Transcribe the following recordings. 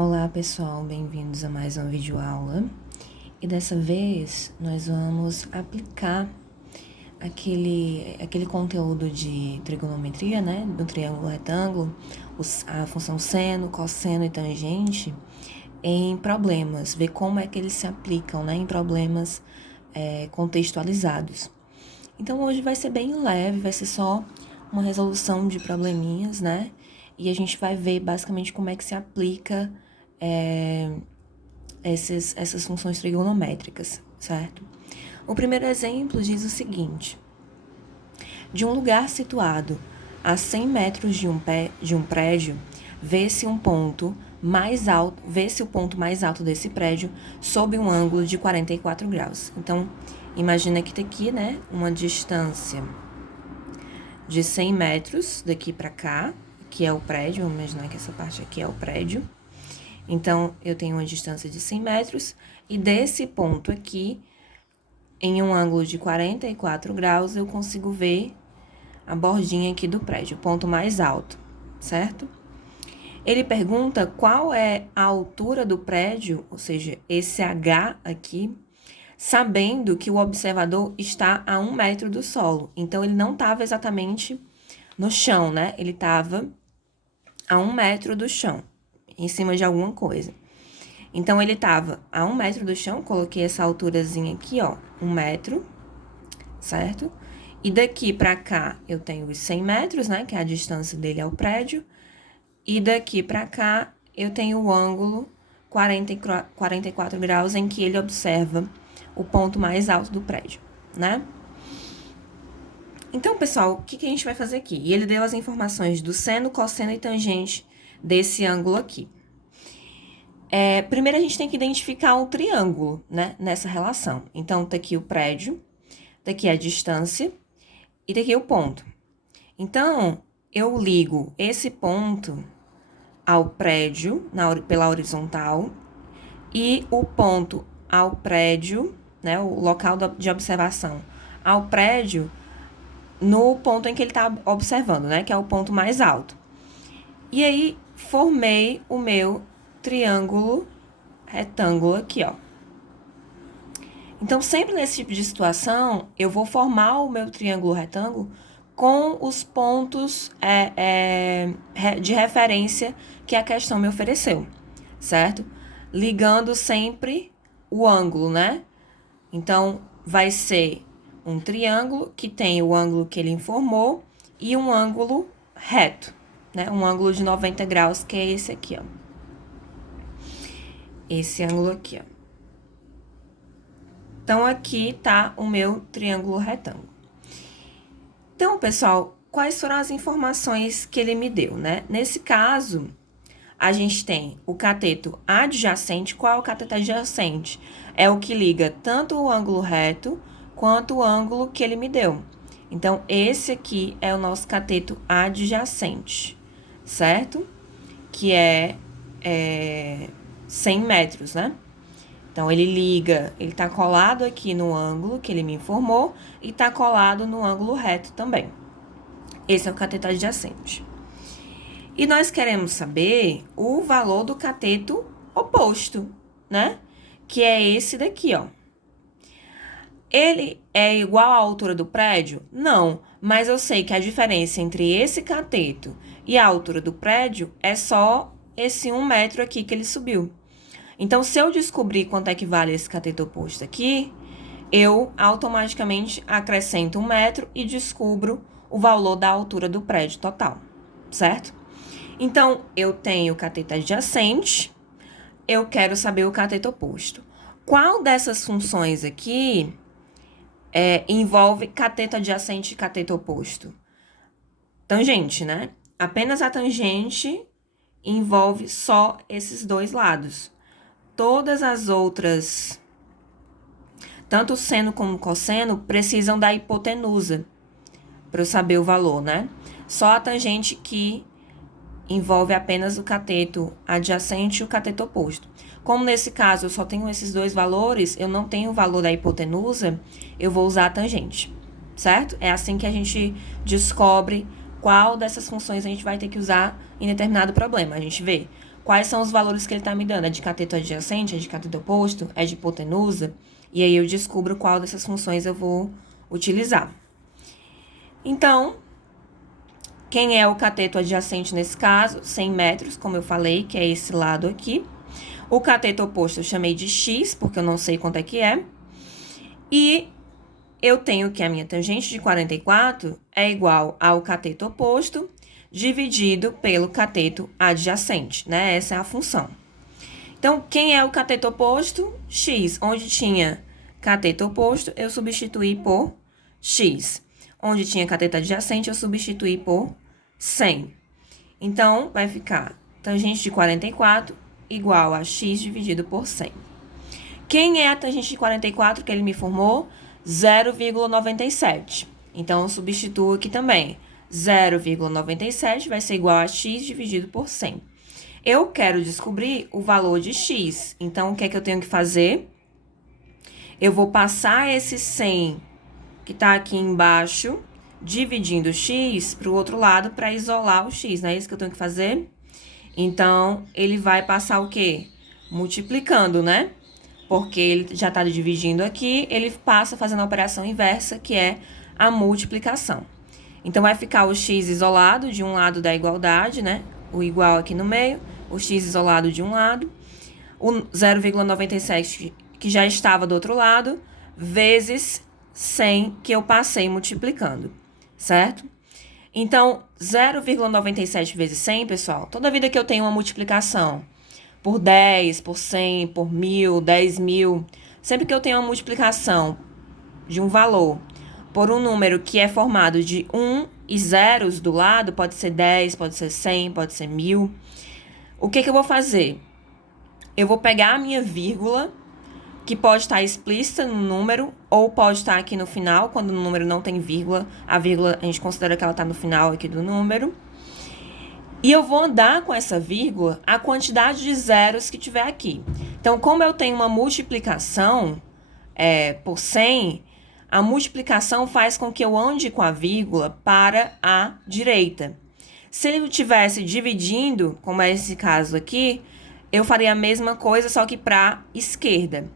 Olá pessoal, bem-vindos a mais uma videoaula. E dessa vez nós vamos aplicar aquele conteúdo de trigonometria, né? Do triângulo retângulo, a função seno, cosseno e tangente em problemas, ver como é que eles se aplicam, né? Em problemas contextualizados. Então hoje vai ser bem leve, vai ser só uma resolução de probleminhas, né? E a gente vai ver basicamente como é que se aplica essas funções trigonométricas, certo? O primeiro exemplo diz o seguinte: de um lugar situado a 100 metros de um prédio, vê-se o ponto mais alto desse prédio sob um ângulo de 44 graus. Então, imagina que tá aqui, né, uma distância de 100 metros daqui para cá, que é o prédio. Vamos imaginar que essa parte aqui é o prédio. Então, eu tenho uma distância de 100 metros e desse ponto aqui, em um ângulo de 44 graus, eu consigo ver a bordinha aqui do prédio, o ponto mais alto, certo? Ele pergunta qual é a altura do prédio, ou seja, esse H aqui, sabendo que o observador está a 1 metro do solo. Então, ele não estava exatamente no chão, né? Ele estava a 1 metro do chão, em cima de alguma coisa. Então, ele estava a 1 metro do chão, coloquei essa alturazinha aqui, ó, 1 metro, certo? E daqui para cá, eu tenho os 100 metros, né, que é a distância dele ao prédio. E daqui para cá, eu tenho o ângulo 44 graus em que ele observa o ponto mais alto do prédio, né? Então, pessoal, o que a gente vai fazer aqui? E ele deu as informações do seno, cosseno e tangente desse ângulo aqui. Primeiro, a gente tem que identificar um triângulo, né, nessa relação. Então, tá aqui o prédio, tá aqui a distância e tá aqui o ponto. Então, eu ligo esse ponto ao prédio pela horizontal e o ponto ao prédio, né, o local de observação ao prédio no ponto em que ele está observando, né, que é o ponto mais alto. E aí, formei o meu triângulo retângulo aqui, ó. Então, sempre nesse tipo de situação, eu vou formar o meu triângulo retângulo com os pontos de referência que a questão me ofereceu, certo? Ligando sempre o ângulo, né? Então, vai ser um triângulo que tem o ângulo que ele informou e um ângulo reto, né? Um ângulo de 90 graus, que é esse aqui, ó. Esse ângulo aqui, ó. Então, aqui tá o meu triângulo retângulo. Então, pessoal, quais foram as informações que ele me deu, né? Nesse caso, a gente tem o cateto adjacente. Qual é o cateto adjacente? É o que liga tanto o ângulo reto quanto o ângulo que ele me deu. Então, esse aqui é o nosso cateto adjacente, certo? Que é 100 metros, né? Então, ele tá colado aqui no ângulo que ele me informou e tá colado no ângulo reto também. Esse é o cateto adjacente. E nós queremos saber o valor do cateto oposto, né? Que é esse daqui, ó. Ele é igual à altura do prédio? Não, mas eu sei que a diferença entre esse cateto e a altura do prédio é só esse 1 metro aqui que ele subiu. Então, se eu descobrir quanto é que vale esse cateto oposto aqui, eu automaticamente acrescento 1 metro e descubro o valor da altura do prédio total, certo? Então, eu tenho o cateto adjacente, eu quero saber o cateto oposto. Qual dessas funções aqui envolve cateto adjacente e cateto oposto? Tangente, né? Apenas a tangente envolve só esses dois lados. Todas as outras, tanto o seno como o cosseno, precisam da hipotenusa para eu saber o valor, né? Só a tangente que envolve apenas o cateto adjacente e o cateto oposto. Como nesse caso eu só tenho esses dois valores, eu não tenho o valor da hipotenusa, eu vou usar a tangente, certo? É assim que a gente descobre qual dessas funções a gente vai ter que usar em determinado problema. A gente vê quais são os valores que ele está me dando. É de cateto adjacente, é de cateto oposto, é de hipotenusa? E aí eu descubro qual dessas funções eu vou utilizar. Então, quem é o cateto adjacente nesse caso? 100 metros, como eu falei, que é esse lado aqui. O cateto oposto eu chamei de x, porque eu não sei quanto é que é. E eu tenho que a minha tangente de 44 é igual ao cateto oposto dividido pelo cateto adjacente, né? Essa é a função. Então, quem é o cateto oposto? X. Onde tinha cateto oposto, eu substituí por x. Onde tinha cateto adjacente, eu substituí por 100. Então, vai ficar tangente de 44 igual a x dividido por 100. Quem é a tangente de 44 que ele me formou? 0,97. Então, eu substituo aqui também. 0,97 vai ser igual a x dividido por 100. Eu quero descobrir o valor de x. Então, o que é que eu tenho que fazer? Eu vou passar esse 100 que está aqui embaixo, dividindo x para o outro lado para isolar o x. Não é isso que eu tenho que fazer? Então, ele vai passar o quê? Multiplicando, né? Porque ele já está dividindo aqui, ele passa fazendo a operação inversa, que é a multiplicação. Então, vai ficar o x isolado de um lado da igualdade, né? O igual aqui no meio, o x isolado de um lado, o 0,97 que já estava do outro lado, vezes 100 que eu passei multiplicando, certo? Então, 0,97 vezes 100, pessoal, toda vida que eu tenho uma multiplicação por 10, por 100, por 1.000, 10.000, sempre que eu tenho uma multiplicação de um valor por um número que é formado de 1 e zeros do lado, pode ser 10, pode ser 100, pode ser 1.000, o que eu vou fazer? Eu vou pegar a minha vírgula, que pode estar explícita no número, ou pode estar aqui no final, quando o número não tem vírgula. A vírgula, a gente considera que ela está no final aqui do número. E eu vou andar com essa vírgula a quantidade de zeros que tiver aqui. Então, como eu tenho uma multiplicação por 100, a multiplicação faz com que eu ande com a vírgula para a direita. Se ele estivesse dividindo, como é esse caso aqui, eu faria a mesma coisa, só que para a esquerda.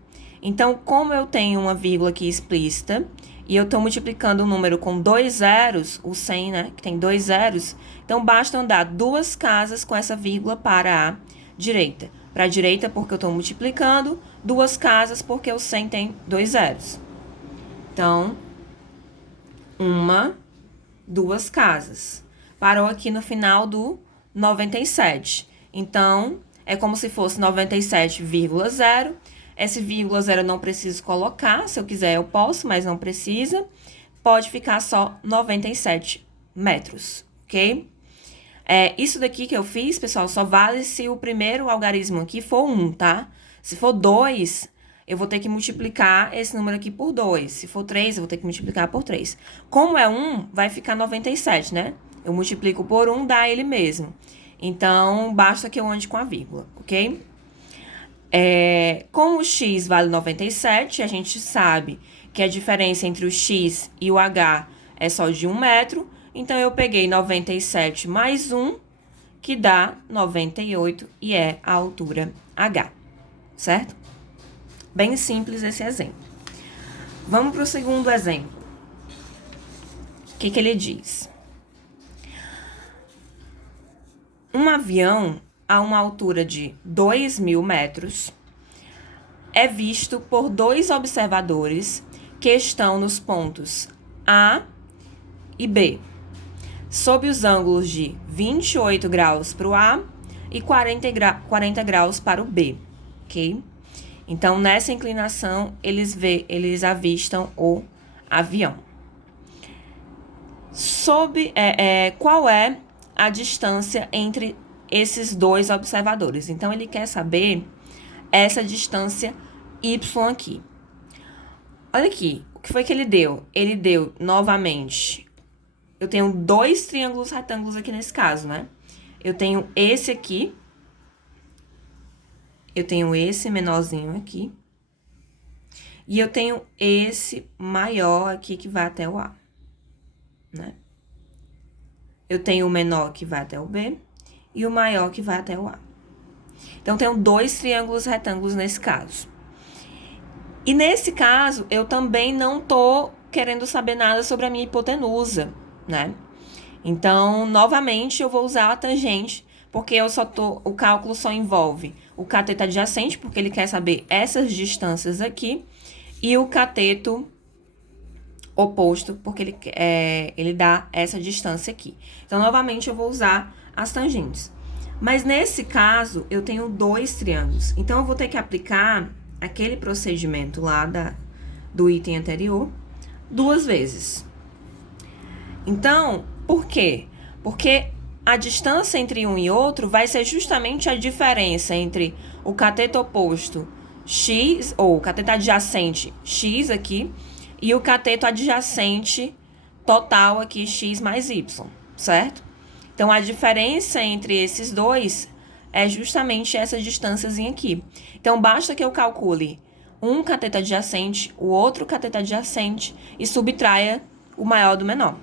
Então, como eu tenho uma vírgula aqui explícita, e eu estou multiplicando o número com 2 zeros, o 100, né, que tem 2 zeros, então basta andar 2 casas com essa vírgula para a direita. Para a direita, porque eu estou multiplicando, 2 casas, porque o 100 tem 2 zeros. Então, 2 casas. Parou aqui no final do 97. Então, é como se fosse 97,0. Esse vírgula zero eu não preciso colocar. Se eu quiser, eu posso, mas não precisa. Pode ficar só 97 metros, ok? Isso daqui que eu fiz, pessoal, só vale se o primeiro algarismo aqui for 1, tá? Se for 2, eu vou ter que multiplicar esse número aqui por 2. Se for 3, eu vou ter que multiplicar por 3. Como é 1, vai ficar 97, né? Eu multiplico por 1, dá ele mesmo. Então, basta que eu ande com a vírgula, ok? Como o x vale 97, a gente sabe que a diferença entre o x e o h é só de 1 metro. Então, eu peguei 97 mais 1, que dá 98, e é a altura h, certo? Bem simples esse exemplo. Vamos para o segundo exemplo. O que ele diz? Um avião a uma altura de 2.000 metros é visto por 2 observadores que estão nos pontos A e B, sob os ângulos de 28 graus para o A e 40 graus para o B, ok? Então, nessa inclinação, eles avistam o avião. Qual é a distância entre esses 2 observadores? Então, ele quer saber essa distância y aqui. Olha aqui, o que foi que ele deu? Ele deu, novamente, eu tenho 2 triângulos retângulos aqui nesse caso, né? Eu tenho esse aqui, eu tenho esse menorzinho aqui, e eu tenho esse maior aqui que vai até o A, né? Eu tenho o menor que vai até o B e o maior que vai até o A. Então, tenho 2 triângulos retângulos nesse caso. E nesse caso, eu também não tô querendo saber nada sobre a minha hipotenusa, né? Então, novamente, eu vou usar a tangente, porque o cálculo só envolve o cateto adjacente, porque ele quer saber essas distâncias aqui, e o cateto oposto, porque ele dá essa distância aqui. Então, novamente, eu vou usar as tangentes. Mas nesse caso, eu tenho 2 triângulos. Então, eu vou ter que aplicar aquele procedimento lá do item anterior 2 vezes. Então, por quê? Porque a distância entre um e outro vai ser justamente a diferença entre o cateto oposto x, ou o cateto adjacente x aqui, e o cateto adjacente total aqui, x mais y, certo? Então, a diferença entre esses dois é justamente essa distânciazinha aqui. Então, basta que eu calcule um cateto adjacente, o outro cateto adjacente, e subtraia o maior do menor.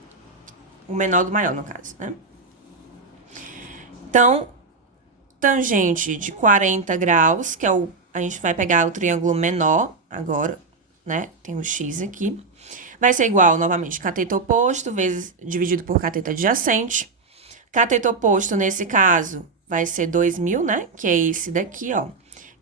O menor do maior, no caso, né? Então, tangente de 40 graus, que é a gente vai pegar o triângulo menor agora, né? Tem o x aqui. Vai ser igual, novamente, cateto oposto vezes dividido por cateto adjacente. Cateto oposto, nesse caso, vai ser 2.000, né? Que é esse daqui, ó.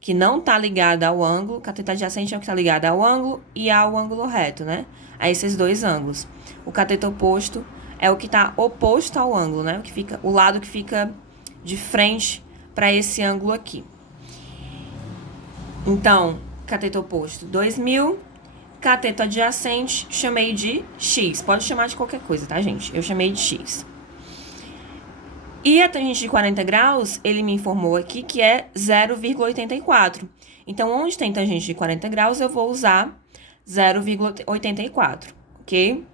Que não tá ligado ao ângulo. Cateto adjacente é o que tá ligado ao ângulo e ao ângulo reto, né? A esses 2 ângulos. O cateto oposto é o que tá oposto ao ângulo, né? O lado que fica de frente para esse ângulo aqui. Então, cateto oposto, 2.000. Cateto adjacente, chamei de x. Pode chamar de qualquer coisa, tá, gente? Eu chamei de x. E a tangente de 40 graus, ele me informou aqui que é 0,84. Então, onde tem tangente de 40 graus, eu vou usar 0,84, ok?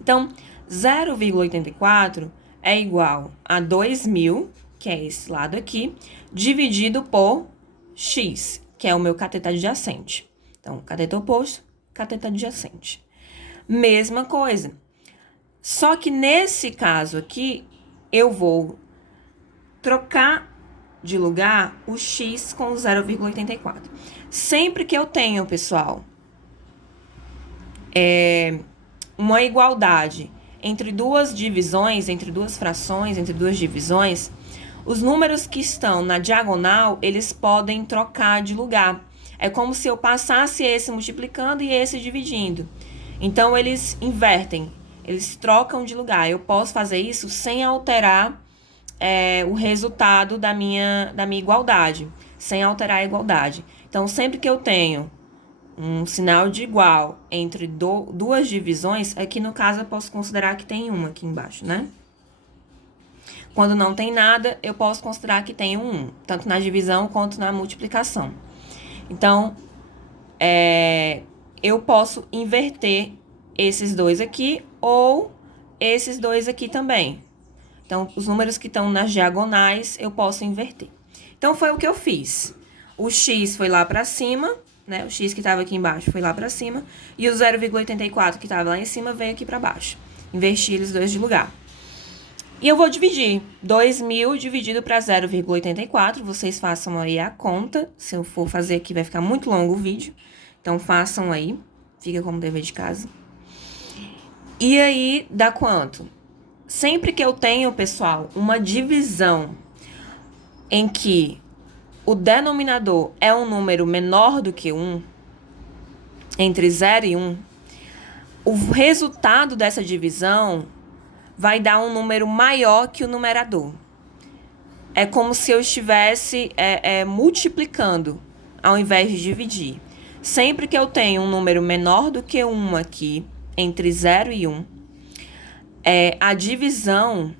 Então, 0,84 é igual a 2.000, que é esse lado aqui, dividido por x, que é o meu cateto adjacente. Então, cateto oposto, cateto adjacente. Mesma coisa. Só que nesse caso aqui, eu vou trocar de lugar o x com 0,84. Sempre que eu tenho, pessoal, uma igualdade entre duas divisões, entre duas frações, entre duas divisões, os números que estão na diagonal, eles podem trocar de lugar. É como se eu passasse esse multiplicando e esse dividindo. Então, eles invertem, eles trocam de lugar. Eu posso fazer isso sem alterar o resultado da minha igualdade, sem alterar a igualdade. Então, sempre que eu tenho um sinal de igual entre duas divisões, aqui no caso eu posso considerar que tem uma aqui embaixo, né? Quando não tem nada, eu posso considerar que tem um, tanto na divisão quanto na multiplicação. Então, eu posso inverter esses dois aqui ou esses dois aqui também. Então, os números que estão nas diagonais, eu posso inverter. Então, foi o que eu fiz. O x foi lá para cima, né? O x que estava aqui embaixo foi lá para cima. E o 0,84 que estava lá em cima veio aqui para baixo. Inverti eles dois de lugar. E eu vou dividir 2.000 dividido para 0,84. Vocês façam aí a conta. Se eu for fazer aqui, vai ficar muito longo o vídeo. Então, façam aí. Fica como dever de casa. E aí, dá quanto? Sempre que eu tenho, pessoal, uma divisão em que o denominador é um número menor do que 1, entre 0 e 1, o resultado dessa divisão vai dar um número maior que o numerador. É como se eu estivesse multiplicando, ao invés de dividir. Sempre que eu tenho um número menor do que 1 aqui, entre 0 e 1, a divisão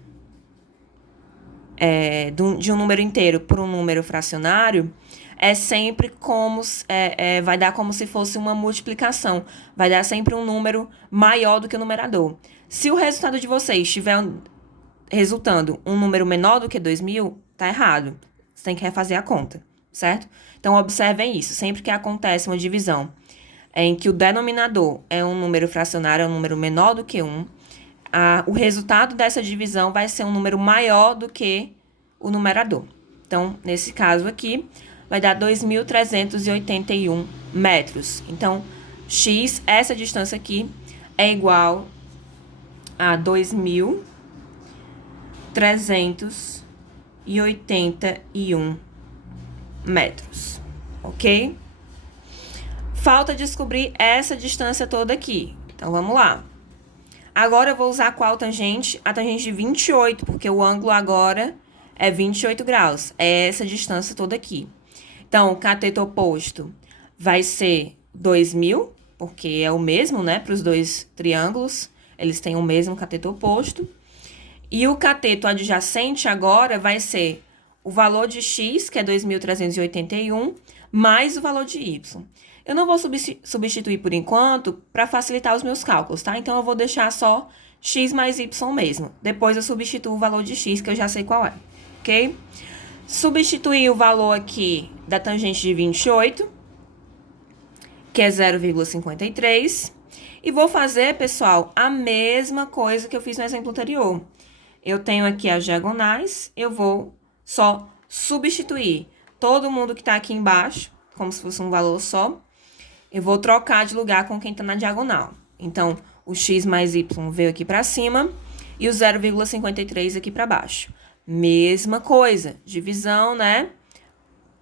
de um número inteiro por um número fracionário é sempre como vai dar como se fosse uma multiplicação. Vai dar sempre um número maior do que o numerador. Se o resultado de vocês estiver resultando um número menor do que 2.000, tá errado. Você tem que refazer a conta, certo? Então, observem isso. Sempre que acontece uma divisão em que o denominador é um número fracionário, é um número menor do que 1, o resultado dessa divisão vai ser um número maior do que o numerador. Então, nesse caso aqui, vai dar 2.381 metros. Então, x, essa distância aqui, é igual a 2.381 metros, ok? Falta descobrir essa distância toda aqui. Então, vamos lá. Agora, eu vou usar qual tangente? A tangente de 28, porque o ângulo agora é 28 graus. É essa distância toda aqui. Então, o cateto oposto vai ser 2.000, porque é o mesmo, né, para os dois triângulos. Eles têm o mesmo cateto oposto. E o cateto adjacente agora vai ser o valor de x, que é 2.381, mais o valor de y. Eu não vou substituir por enquanto para facilitar os meus cálculos, tá? Então, eu vou deixar só x mais y mesmo. Depois, eu substituo o valor de x, que eu já sei qual é, ok? Substituir o valor aqui da tangente de 28, que é 0,53. E vou fazer, pessoal, a mesma coisa que eu fiz no exemplo anterior. Eu tenho aqui as diagonais, eu vou só substituir todo mundo que está aqui embaixo, como se fosse um valor só. Eu vou trocar de lugar com quem está na diagonal. Então, o x mais y veio aqui para cima e o 0,53 aqui para baixo. Mesma coisa, divisão, né?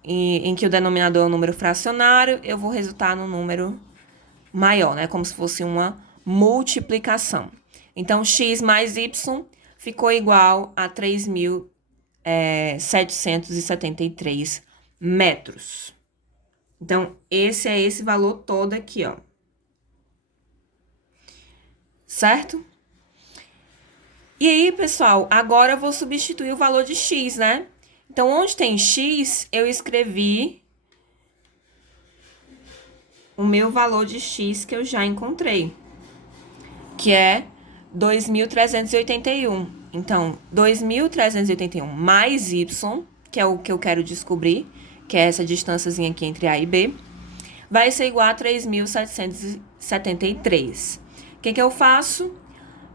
Em que o denominador é um número fracionário, eu vou resultar no número maior, né? Como se fosse uma multiplicação. Então, x mais y ficou igual a 3.773 metros. Então, esse é esse valor todo aqui, ó. Certo? E aí, pessoal, agora eu vou substituir o valor de x, né? Então, onde tem x, eu escrevi o meu valor de x que eu já encontrei, que é 2.381. Então, 2.381 mais y, que é o que eu quero descobrir, que é essa distânciazinha aqui entre A e B, vai ser igual a 3.773. O que eu faço?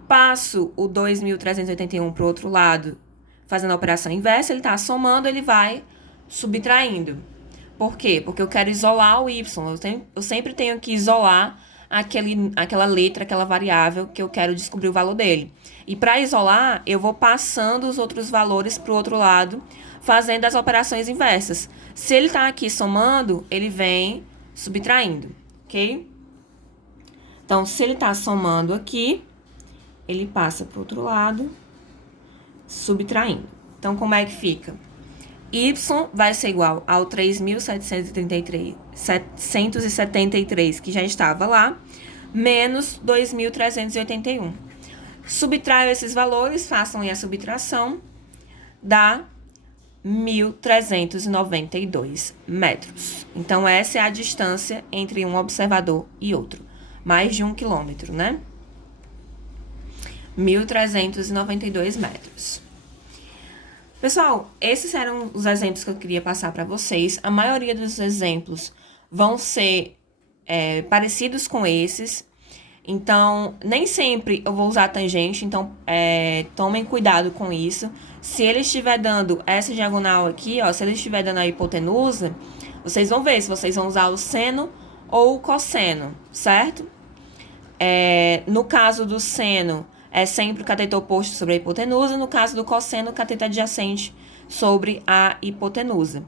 Passo o 2.381 para o outro lado, fazendo a operação inversa, ele está somando, ele vai subtraindo. Por quê? Porque eu quero isolar o y. Eu sempre tenho que isolar aquela letra, aquela variável que eu quero descobrir o valor dele. E para isolar, eu vou passando os outros valores para o outro lado, fazendo as operações inversas. Se ele está aqui somando, ele vem subtraindo, ok? Então, se ele está somando aqui, ele passa para o outro lado, subtraindo. Então, como é que fica? Y vai ser igual ao 3.773, que já estava lá, menos 2.381. Subtraio esses valores, façam aí a subtração, dá 1.392 metros. Então, essa é a distância entre um observador e outro. Mais de 1 quilômetro, né? 1.392 metros. Pessoal, esses eram os exemplos que eu queria passar para vocês. A maioria dos exemplos vão ser parecidos com esses. Então, nem sempre eu vou usar tangente, então tomem cuidado com isso. Se ele estiver dando essa diagonal aqui, ó, se ele estiver dando a hipotenusa, vocês vão ver se vocês vão usar o seno ou o cosseno, certo? No caso do seno, é sempre o cateto oposto sobre a hipotenusa. No caso do cosseno, o cateto adjacente sobre a hipotenusa.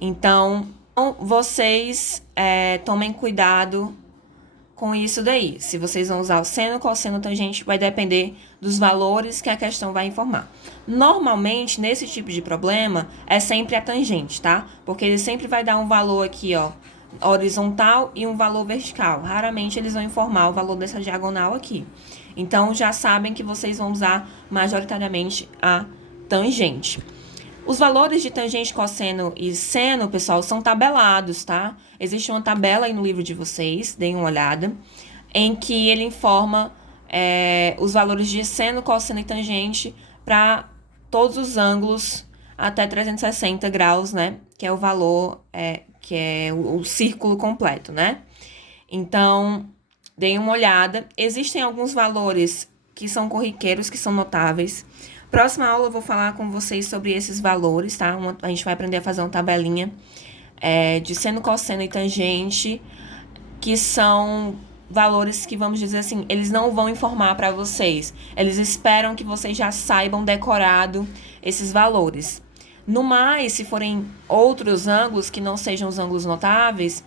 Então, vocês tomem cuidado com isso daí. Se vocês vão usar o seno, cosseno, tangente, vai depender dos valores que a questão vai informar. Normalmente, nesse tipo de problema, é sempre a tangente, tá? Porque ele sempre vai dar um valor aqui, ó, horizontal e um valor vertical. Raramente eles vão informar o valor dessa diagonal aqui. Então, já sabem que vocês vão usar majoritariamente a tangente. Os valores de tangente, cosseno e seno, pessoal, são tabelados, tá? Existe uma tabela aí no livro de vocês, deem uma olhada, em que ele informa os valores de seno, cosseno e tangente para todos os ângulos até 360 graus, né? Que é o valor, que é o círculo completo, né? Então, deem uma olhada. Existem alguns valores que são corriqueiros, que são notáveis. Próxima aula eu vou falar com vocês sobre esses valores, tá? A gente vai aprender a fazer uma tabelinha de seno, cosseno e tangente, que são valores que, vamos dizer assim, eles não vão informar para vocês. Eles esperam que vocês já saibam decorado esses valores. No mais, se forem outros ângulos que não sejam os ângulos notáveis,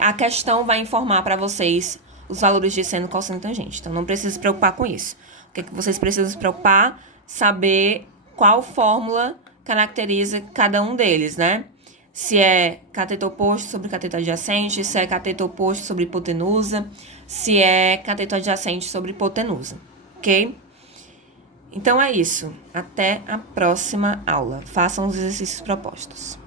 a questão vai informar para vocês os valores de seno, cosseno e tangente. Então, não precisa se preocupar com isso. O que vocês precisam se preocupar? Saber qual fórmula caracteriza cada um deles, né? Se é cateto oposto sobre cateto adjacente, se é cateto oposto sobre hipotenusa, se é cateto adjacente sobre hipotenusa, ok? Então é isso. Até a próxima aula. Façam os exercícios propostos.